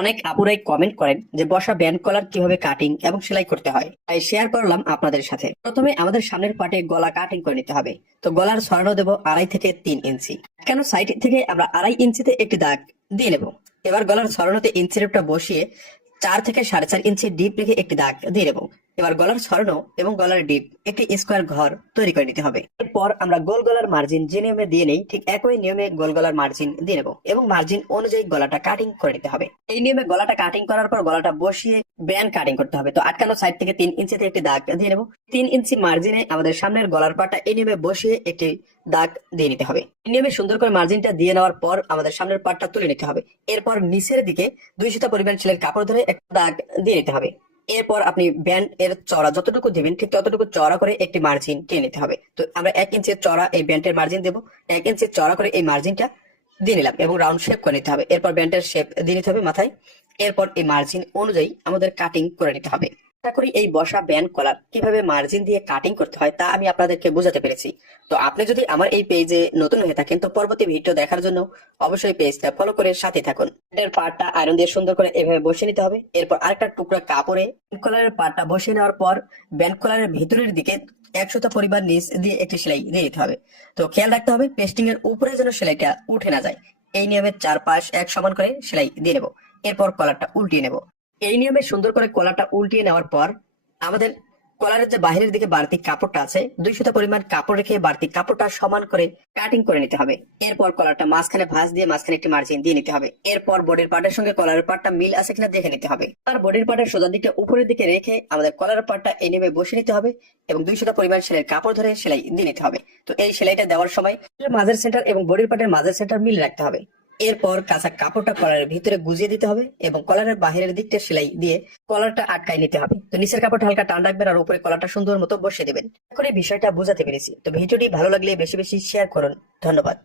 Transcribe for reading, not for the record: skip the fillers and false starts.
অনেক আপুরাই কমেন্ট করেন যে বসা ব্যান্ড কলার কিভাবে কাটিং এবং সেলাই করতে হয়, তাই শেয়ার করলাম আপনাদের সাথে। প্রথমে আমাদের সামনের পার্টে গলা কাটিং করে নিতে হবে। তো গলার ছড়ানো দেবো 2.5 থেকে 3 ইঞ্চি। কেন সাইড থেকে আমরা 2.5 ইঞ্চিতে একটি দাগ দিয়ে নেব। এবার গলার ছড়ানোতে ইঞ্চিরেপটা বসিয়ে 4 থেকে 4.5 ইঞ্চি ডিপ রেখে একটি দাগ দিয়ে নেব। এবার গলার ছড়ানো এবং গলার ডিপ একটি স্কোয়ার ঘর তৈরি করে নিতে হবে। এরপর আমরা গোল গলার মার্জিন যে নিয়মে দিয়ে নেই ঠিক একই নিয়মে গোল গলার মার্জিন দিয়ে নেব এবং মার্জিন অনুযায়ী গলাটা কাটিং করে নিতে হবে। এই নিয়মে গলাটা কাটিং করার পর গলাটা বসিয়ে ব্যান্ড কাটিং করতে হবে। তো আটকানো সাইড থেকে 3 ইঞ্চিতে একটি দাগ দিয়ে নেব। 3 ইঞ্চি মার্জিনে আমাদের সামনের গলার পাটা এই নিয়মে বসিয়ে একটি দাগ দিয়ে নিতে হবে। এই নিয়মে সুন্দর করে মার্জিনটা দিয়ে নেওয়ার পর আমাদের সামনের পাটটা তুলে নিতে হবে। এরপর নিচের দিকে 2 সুতা পরিমাণ সেলাইয়ের কাপড় ধরে একটা দাগ দিয়ে নিতে হবে। এরপর আপনি ব্যান্ড এর চড়া যতটুকু দিবেন ঠিক ততটুকু চড়া করে একটি মার্জিন টেনে নিতে হবে। তো আমরা 1 ইঞ্চির চড়া এই ব্যান্ডের মার্জিন দেবো। 1 ইঞ্চির চড়া করে এই মার্জিনটা দিয়ে নিলাম এবং রাউন্ড শেপ করে নিতে হবে। এরপর ব্যান্ডের শেপ দিয়ে নিতে হবে মাথায়। এরপর এই মার্জিন অনুযায়ী আমাদের কাটিং করে নিতে হবে। আশা করি এই বসা ব্যান্ড কলার কিভাবে মার্জিন দিয়ে কাটিং করতে হয় তা আমি আপনাদেরকে বোঝাতে পেরেছি। তো আপনি যদি আমার এই পেজে নতুন হয়ে থাকেন তো পরবর্তী ভিডিও দেখার জন্য অবশ্যই পেজটা ফলো করে সাথে থাকুন। এর পার্টটা আয়রন দিয়ে সুন্দর করে এভাবে বসিয়ে নিতে হবে। এরপর আরেকটা টুকরা কাপড়ে ব্যান্ড কলারের পার্টটা বসিয়ে নেওয়ার পর ব্যান্ড কলারের ভিতরের দিকে 1 সুতা পরিমাণ নিচ দিয়ে একটি সেলাই দিয়ে দিতে হবে। তো খেয়াল রাখতে হবে পেস্টিং এর উপরে যেন সেলাইটা উঠে না যায়। এই নিয়মে চারপাশ এক সমান করে সেলাই দিয়ে নেব। এরপর কলারটা উল্টিয়ে নেব। এই নিয়মে সুন্দর করে কলারটা উল্টিয়ে নেওয়ার পর আমাদের কলারের যে বাহিরের দিকে বাড়তি কাপড়টা আছে 2 সুতা পরিমাণ কাপড় রেখে বাড়তি কাপড়টা সমান করে কাটিং করে নিতে হবে। এরপর কলারটা মাঝখানে ভাঁজ দিয়ে মাঝখানে একটি মার্জিন দিয়ে নিতে হবে। এরপর বডির পার্টের সঙ্গে কলারের পার্টটা মিল আছে কিনা দেখে নিতে হবে। আর বডির পার্টের সোজা দিকটা উপরের দিকে রেখে আমাদের কলারের পার্টটা এই নিয়মে বসিয়ে নিতে হবে এবং 2 সুতা পরিমাণ সেলাইয়ের কাপড় ধরে সেলাই দিয়ে নিতে হবে। তো এই সেলাইটা দেওয়ার সময় মাঝের সেন্টার এবং বডির পার্টের মাঝের সেন্টার মিল রাখতে হবে। এরপর কাঁচা কাপড়টা কলারের ভিতরে গুজিয়ে দিতে হবে এবং কলারের বাহিরের দিকটা সেলাই দিয়ে কলারটা আটকাই নিতে হবে। তো নিচের কাপড়টা হালকা টান রাখবেন আর উপরে কলারটা সুন্দর মতো বসিয়ে দেবেন। এখন এই বিষয়টা বোঝাতে পেরেছি। তো ভিডিওটি ভালো লাগলে বেশি বেশি শেয়ার করুন। ধন্যবাদ।